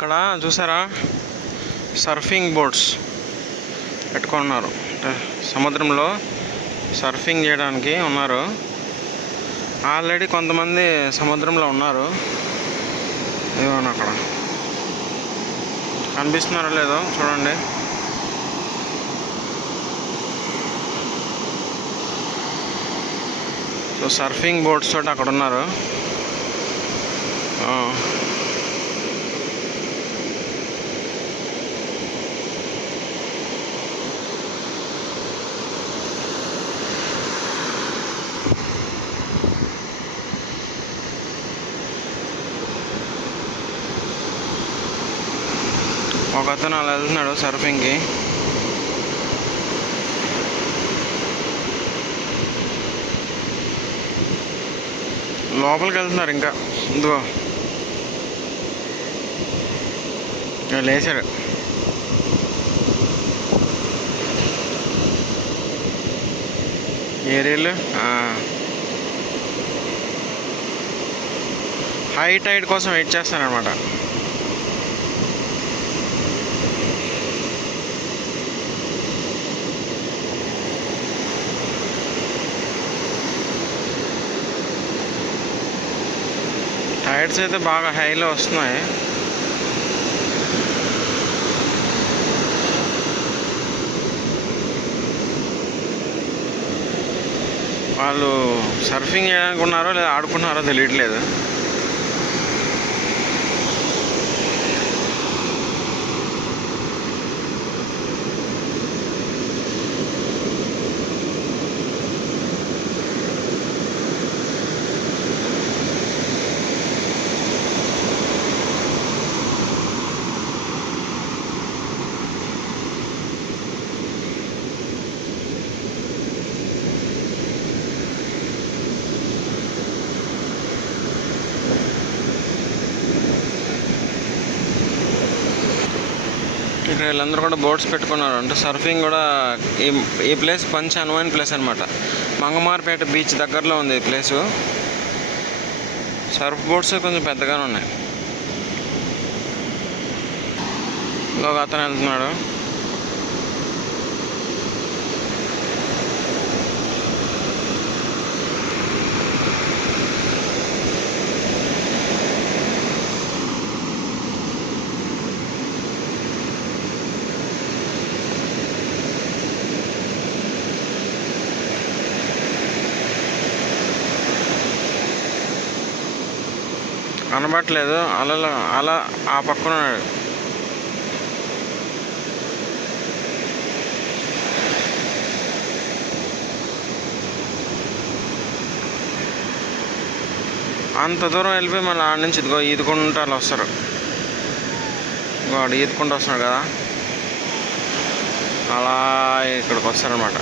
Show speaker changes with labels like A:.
A: ఇక్కడ చూసారా? Surfing boats పెట్టుకున్నారు. అంటే సముద్రంలో సర్ఫింగ్ చేయడానికి ఉన్నారు. ఆల్రెడీ కొంతమంది సముద్రంలో ఉన్నారు. ఇదిగోండి అక్కడ. కనిపిస్తున్నారో లేదో చూడండి. సో సర్ఫింగ్ బోట్స్ తోటి అక్కడ ఉన్నారు. ఒక అతను అలా వెళ్తున్నాడు సర్ఫింగ్కి. లోపలికి వెళ్తున్నారు ఇంకా. ఇదిగో. ఇక లేచాడు ఏరియాలు హై టైడ్ కోసం వెయిట్ చేస్తానమాట లైట్స్ అయితే బాగా హైలో వస్తున్నాయి. వాళ్ళు సర్ఫింగ్ చేయడానికి ఉన్నారో లేదా ఆడుకున్నారో తెలియట్లేదు. ఇక్కడ వీళ్ళందరూ కూడా బోట్స్ పెట్టుకున్నారు. అంటే సర్ఫింగ్ కూడా ఈ ఈ ప్లేస్ మంచి అనువైన ప్లేస్ అనమాట మంగమార్పేట బీచ్ దగ్గరలో ఉంది ఈ ప్లేసు. సర్ఫ్ బోట్స్ కొంచెం పెద్దగానే ఉన్నాయి. ఒక అతను వెళ్తున్నాడు. కనబట్లేదు అలా అలా ఆ పక్కన అంత దూరం వెళ్ళిపోయి మళ్ళీ ఆడ నుంచి ఇదిగో ఈదుకుంటూ అలా వస్తారు. వాడు ఈదుకుంటూ వస్తున్నాడు కదా. అలా ఇక్కడికి వస్తారనమాట